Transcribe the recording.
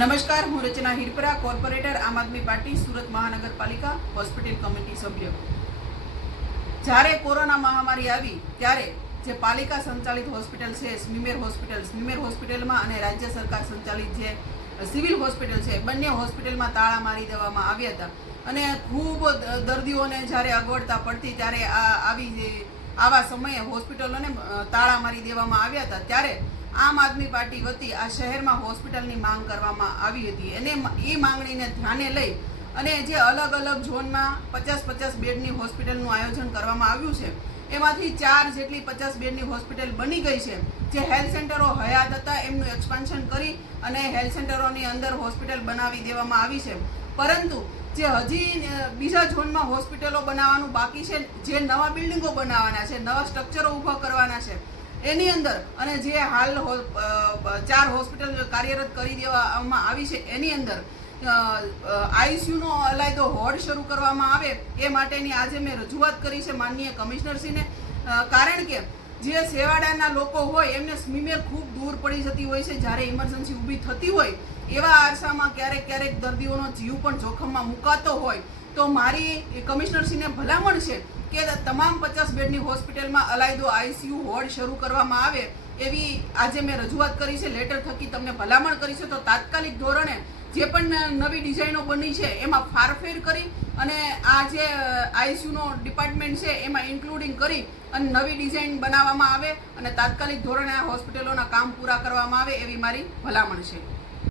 નમસ્કાર, હું રચના હિરપરા, કોર્પોરેટર આમ આદમી પાર્ટી સુરત મહાનગરપાલિકા હોસ્પિટલ કમિટી સભ્ય. જ્યારે કોરોના મહામારી આવી ત્યારે જે પાલિકા સંચાલિત હોસ્પિટલ છે સ્મીમેર હોસ્પિટલમાં અને રાજ્ય સરકાર સંચાલિત જે સિવિલ હોસ્પિટલ છે બંને હોસ્પિટલમાં તાળા મારી દેવામાં આવ્યા હતા અને ખૂબ દર્દીઓને જ્યારે અગવડતા પડતી ત્યારે આવા સમયે હોસ્પિટલોને તાળા મારી દેવામાં આવ્યા હતા. ત્યારે આમ આદમી પાર્ટી વતી આ શહેરમાં હોસ્પિટલની માંગ કરવામાં આવી હતી અને એ માંગણીને ધ્યાને લઈ અને જે અલગ અલગ ઝોનમાં 50-50 બેડની હોસ્પિટલનું આયોજન કરવામાં આવ્યું છે. એમાંથી 4 જેટલી 50 બેડની હોસ્પિટલ બની ગઈ છે. જે હેલ્થ સેન્ટરો હયાત હતા એમનું એક્સપાન્શન કરી અને હેલ્થ સેન્ટરોની અંદર હોસ્પિટલ બનાવી દેવામાં આવી છે. પરંતુ જે હજી બીજા ઝોનમાં હોસ્પિટલો બનાવવાનું બાકી છે, જે નવા બિલ્ડિંગો બનાવવાના છે, નવા સ્ટ્રક્ચરો ઊભા કરવાના છે એની અંદર અને જે હાલ 4 હોસ્પિટલ કાર્યરત કરી દેવામાં આવી છે એની અંદર આઈસીયુનો અલાયદો હોર્ડ શરૂ કરવામાં આવે એ માટેની આજે મેં રજૂઆત કરી છે માનનીય કમિશનરશ્રીને. કારણ કે જે સેવાડાના લોકો હોય એમને સ્મીમેર ખૂબ દૂર પડી જતી હોય છે. જ્યારે ઇમરજન્સી ઊભી થતી હોય એવા આરસામાં ક્યારેક દર્દીઓનો જીવ પણ જોખમમાં મુકાતો હોય તો મારી કમિશનરશ્રીને ભલામણ છે કે તમામ 50 બેડની હોસ્પિટલમાં અલાયદો આઈસીયુ વોર્ડ શરૂ કરવામાં આવે એવી આજે મેં રજૂઆત કરી છે. લેટર થકી તમને ભલામણ કરી છે તો તાત્કાલિક ધોરણે જે પણ નવી ડિઝાઇનો બની છે એમાં ફારફેર કરી અને આ જે આઈસીયુનો ડિપાર્ટમેન્ટ છે એમાં ઇન્ક્લુડિંગ કરી અને નવી ડિઝાઇન બનાવવામાં આવે અને તાત્કાલિક ધોરણે આ હોસ્પિટલોના કામ પૂરા કરવામાં આવે એવી મારી ભલામણ છે.